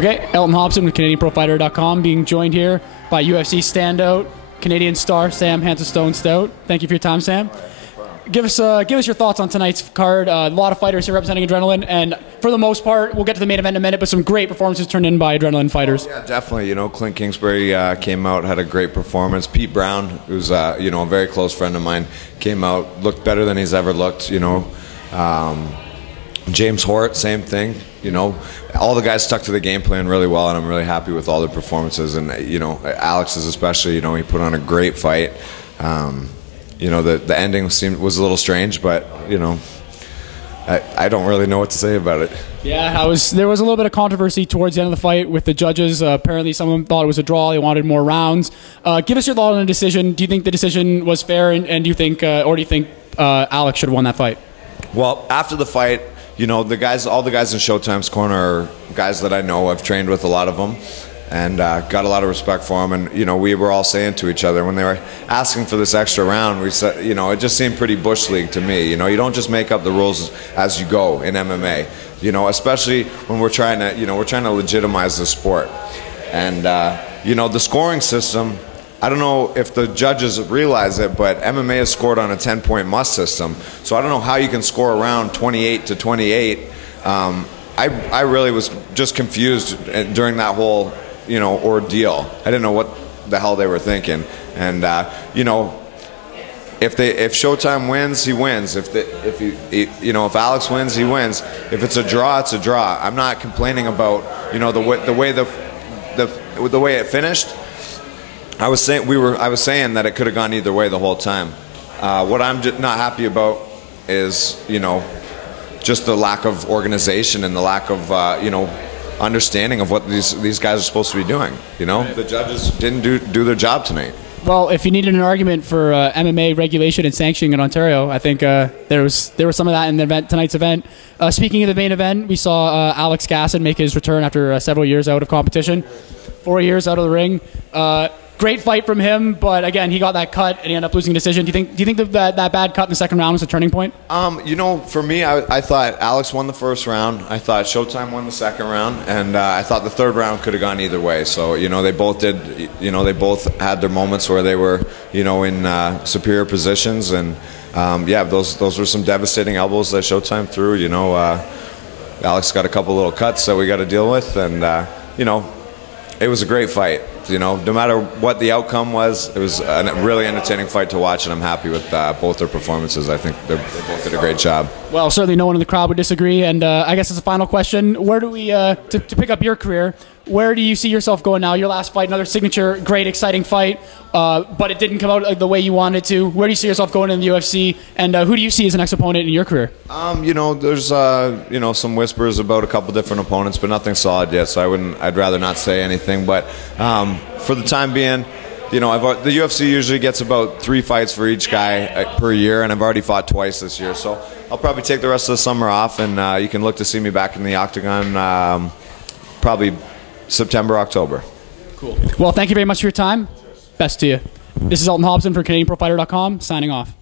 Okay, Elton Hobson with CanadianProfighter.com, being joined here by UFC standout, Canadian star Sam Hanson Stout. Thank you for your time, Sam. Give us your thoughts on tonight's card. A lot of fighters here representing Adrenaline, and for the most part, we'll get to the main event in a minute, but some great performances turned in by Adrenaline fighters. Yeah, definitely. You know, Clint Kingsbury came out, had a great performance. Pete Brown, who's you know, a very close friend of mine, came out, looked better than he's ever looked. You know, James Hort, same thing. You know, all the guys stuck to the game plan really well, and I'm really happy with all their performances. And you know, Alex's especially. You know, he put on a great fight. You know, the ending was a little strange, but you know, I don't really know what to say about it. Yeah, there was a little bit of controversy towards the end of the fight with the judges. Apparently, some of them thought it was a draw. They wanted more rounds. Give us your thought on the decision. Do you think the decision was fair, and do you think, Alex should have won that fight? Well, after the fight, you know, all the guys in Showtime's corner are guys that I know. I've trained with a lot of them, and got a lot of respect for them. And you know, we were all saying to each other when they were asking for this extra round, we said, you know, it just seemed pretty bush league to me. You know, you don't just make up the rules as you go in MMA. You know, especially when we're trying to legitimize the sport. And you know, the scoring system, I don't know if the judges realize it, but MMA is scored on a 10-point must system. So I don't know how you can score around 28 to 28. I really was just confused during that whole, you know, ordeal. I didn't know what the hell they were thinking. And you know, if Showtime wins, he wins. You know, if Alex wins, he wins. If it's a draw, it's a draw. I'm not complaining about, you know, the way it finished. I was saying that it could have gone either way the whole time. What I'm not happy about is, you know, just the lack of organization and the lack of you know, understanding of what these guys are supposed to be doing. You know, the judges didn't do their job tonight. Well, if you needed an argument for MMA regulation and sanctioning in Ontario, I think there was some of that in tonight's event. Speaking of the main event, we saw Alex Gasson make his return after several years out of competition, 4 years out of the ring. Great fight from him, but again, he got that cut and he ended up losing a decision. Do you think that bad cut in the second round was a turning point? You know, for me, I thought Alex won the first round. I thought Showtime won the second round, and I thought the third round could have gone either way. So you know, they both did. You know, they both had their moments where they were, you know, in superior positions, and yeah, those were some devastating elbows that Showtime threw. You know, Alex got a couple little cuts that we got to deal with, and you know, it was a great fight. You know, no matter what the outcome was, it was a really entertaining fight to watch, and I'm happy with both their performances. I think they both did a great job. Well, certainly no one in the crowd would disagree, and I guess as a final question, where do we, to pick up your career, where do you see yourself going now? Your last fight, another signature, great, exciting fight, but it didn't come out the way you wanted it to. Where do you see yourself going in the UFC, and who do you see as the next opponent in your career? You know, there's you know, some whispers about a couple different opponents, but nothing solid yet. So I'd rather not say anything. But for the time being, you know, the UFC usually gets about 3 fights for each guy per year, and I've already fought twice this year. So I'll probably take the rest of the summer off, and you can look to see me back in the octagon probably September, October. Cool. Well, thank you very much for your time. Best to you. This is Elton Hobson for CanadianProfighter.com, signing off.